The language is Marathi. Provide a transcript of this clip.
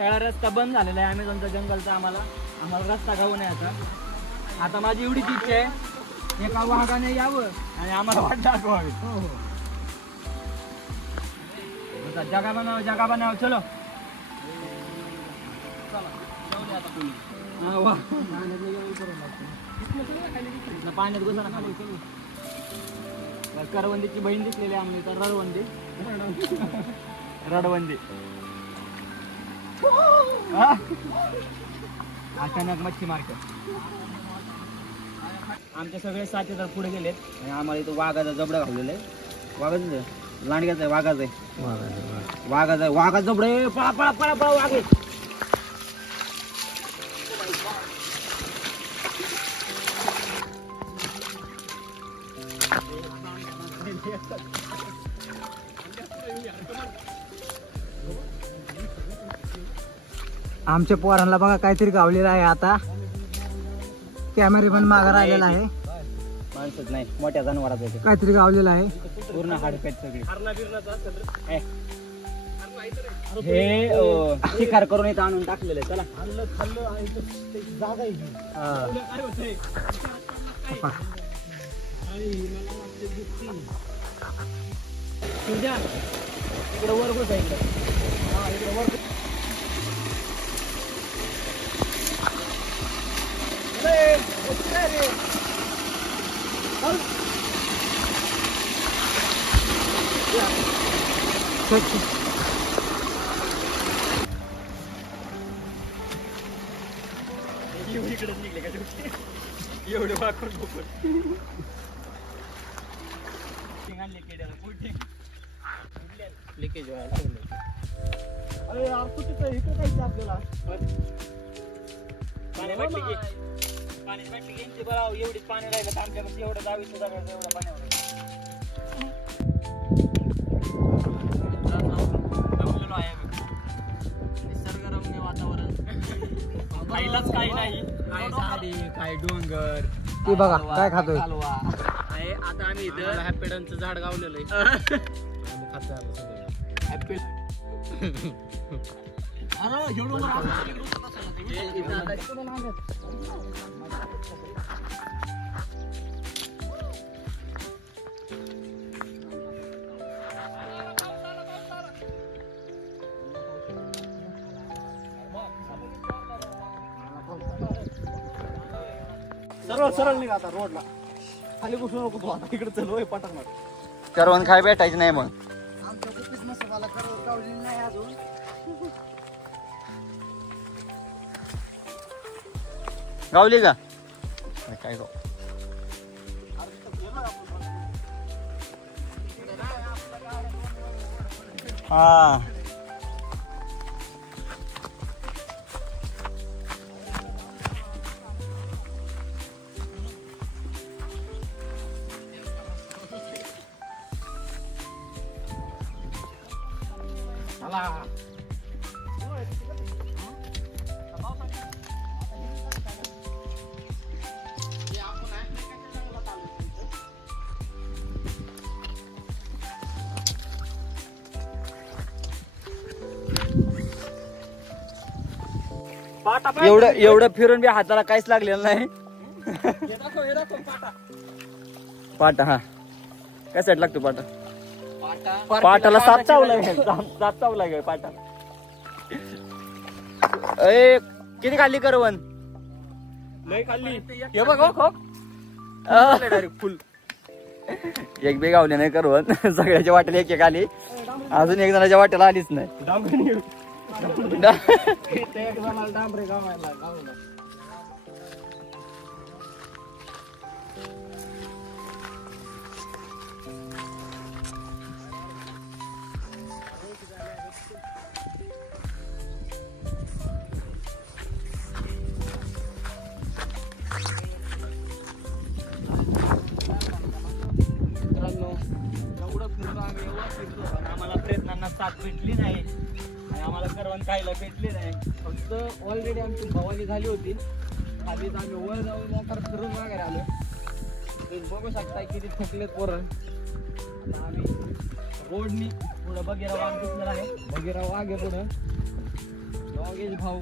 सगळा रस्ता बंद झालेला आहे अमेझॉनचा जंगलचा. आम्हाला रस्ता गावून आहे आता माझी एवढीच इच्छा आहे एका वाघाने यावं आणि आम्हाला वाट दाखवावी. जगा बनाव चलो. पाण्यात घुसा ना खाली. करवंदीची बहीण दिसलेली आम्ही तर रडवंदी. अचानक मच्छी मार्केट. आमचे सगळे साथीदार पुढे गेलेत आणि आम्हाला इथं वाघाचा जबडा घाललेला आहे. वाघाचं लांडग्याचं आहे. वाघाचा जबडा आहे. पळा पळा पळा पळा वाघ आहे. आमच्या पोरांना बघा काहीतरी गावलेलं आहे. आता कॅमेरामॅन मागे राहिलेला आहे. माणसंच नाही मोठ्या जनावरांचं काहीतरी गावलेलं आहे. पूर्ण हाडपेट सगळी हे शिकार करून इथं आणून टाकलेलं आहे. चला इकडे वर बस आहे. इकडे वर इकडेच निघले का एवढे वाकून लिकेज व्हायला. अरे यार कुठे इकडे काहीच आपल्याला पाणी वाटली यांची बराव एवढीच पाणी राहिलं तर आमच्याकडे एवढं 22 जगायचं एवढं पाण्यावर जमलेलो आहे. निसर्गरम्य वातावरण. खायलाच काही नाही. काय झाडी काय डोंगर. ते बघा काय खातोय. आहे आता आम्ही इथं हॅपेडनचं झाड गावलेलं आहे. ऍपल सरळ निघा आता रोडला. खाली बसू नको तू आता. इकडे चल पटाक. करवंद खाय भेटायचं नाही मग. आमच्या कुठेच मसाला गावलेली नाही अजून. गावली का काय गाव. हा एवढं फिरून बी हाताला काहीच लागलेलं नाही. पाटा हा कशासाठी लागतो पाटा. पाटाला साप चावलाय पाटा. ए किती खाल्ली करवंद. लय खाल्ली. हे बघ फुल. एक बी गावले नाही करवंद. सगळ्याच्या वाट्याला एक आली. अजून एक जणाच्या वाट्याला आलीच नाही. डांबरे गावायला आम्हाला प्रयत्नांना साथ भेटली नाही. आम्हाला करवंद खायला भेटले नाही. फक्त ऑलरेडी आमची भवानी झाली होती. खाली आम्ही वर जाऊन फिरून वगैरे आलो. बघू शकता किती थकलेत पोरं. आता आम्ही रोडनी पुढं बघेरा वाघ दिसणार आहे. बघेरा वाघ आहे पुढं. योगेश भाऊ